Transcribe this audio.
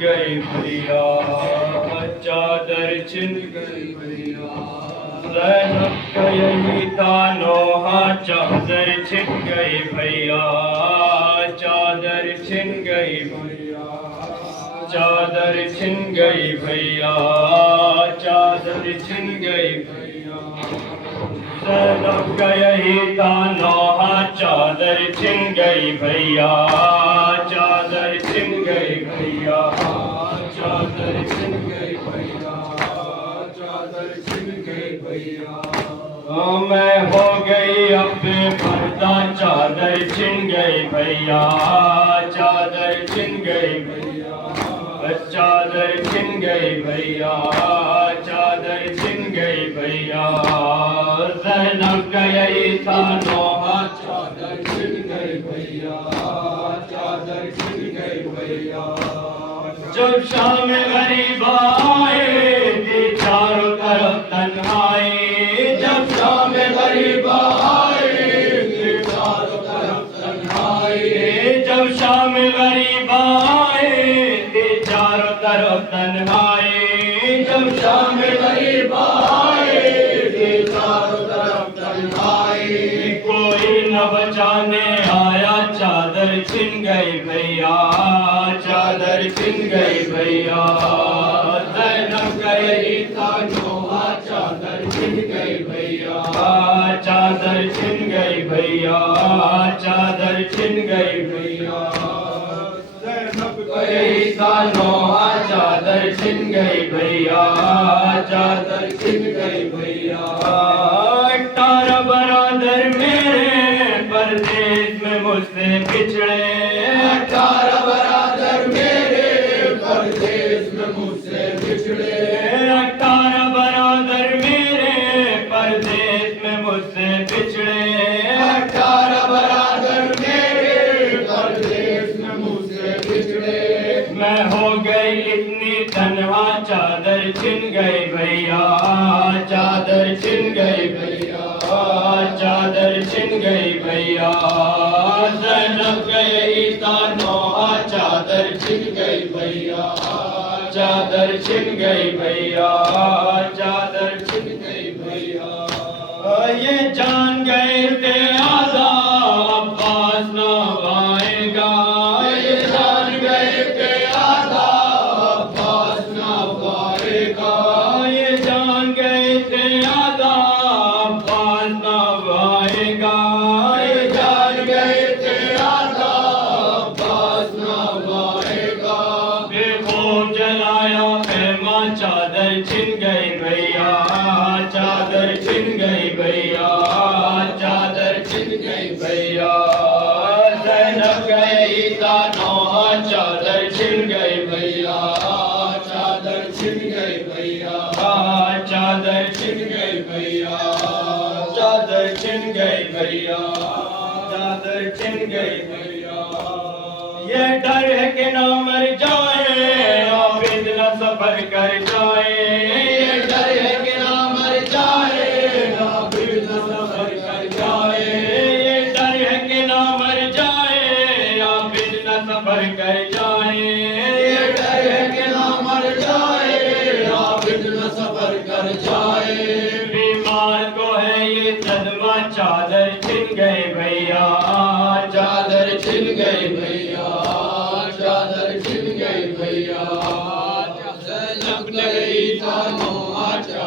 गई भैया, चादर छिन गई भैया। ज़ैनब का यही था नौहा, चादर छिन गई भैया, चादर छिन गई भैया, चादर छिन गई भैया, चादर छिन गई भैया। ज़ैनब का यही था नौहा, चादर छिन गई भैया, चादर छिन गई भैया, चादर छिन गई भैया, चादर छिन गई भैया। मैं हो गई अब बेपर्दा, चादर छिन गई भैया, चादर छिन गई भैया, चादर छिन गई भैया, चादर छिन गई भैया। ज़ैनब का यही था नौहा, चादर छिन गई भैया, चादर छिन गई भैया। जब शाम गरीब आए थे चारों तरफ तन्हाई, जब शाम गरीब आए थे चारों तरफ तन्हाई, जब शाम गरीब आए थे चारों तरफ तन्हाई, जब शाम गरीब आए थे चारों तरफ तन्हाई। कोई न बचाने आया, चादर छिन गई भैया, चादर छिन गई भैया। ज़ैनब का यही था नौहा, चादर छिन गई भैया, चादर छिन गई भैया, चादर छिन गई भैया। ज़ैनब का यही था नौहा, चादर छिन गई भैया, चादर छिन गई भैया। 18 बरादर मेरे परदेश में मुझसे बिछड़े, 18 बरादर मेरे परदेश में मुझसे बिछड़े, 18 बरादर मेरे परदेश में मुझसे बिछड़े, 18 बरादर मेरे परदेश में मुझसे बिछड़े। मैं हो गई इतनी तन्हा, चादर छिन गई भैया, चादर छिन गई भैया, चादर छिन गई भैया। ज़ैनब का यही था नौहा, चादर छिन गई भैया, चादर छिन गई भैया, चादर छिन गई भैया। ये जान गए थे आज़ा अब्बास न आएगा, ये जान गए थे आज़ा अब्बास न आएगा, ये जान गए थे आज़ा अब्बास न आएगा, ये जान गए थे आज़ा अब्बास न आएगा। बेखौफ जलाया ख़ैमा, चादर छिन गई भैया, चादर छिन गई भैया, चादर छिन गई भैया। ज़ैनब का यही था नौहा, चादर छिन गई भैया, चादर छिन गई भैया, चादर छिन गई भैया, चादर छिन गई भैया, चादर छिन गई भैया। ये डर है कि ना मर जाए, आबिद न सफर कर जाए, ये डर है कि ना मर जाए, आबिद न सफर कर जाए, ये डर है कि ना मर जाए, आबिद न सफर कर जाए, ये डर है कि ना मर जाए, आबिद न सफर कर जाए। बीमार को है ये सदमा, चादर छिन गई भैया, चादर छिन गई भैया, चादर छिन गई भैया। ज़ैनब का यही था नौहा,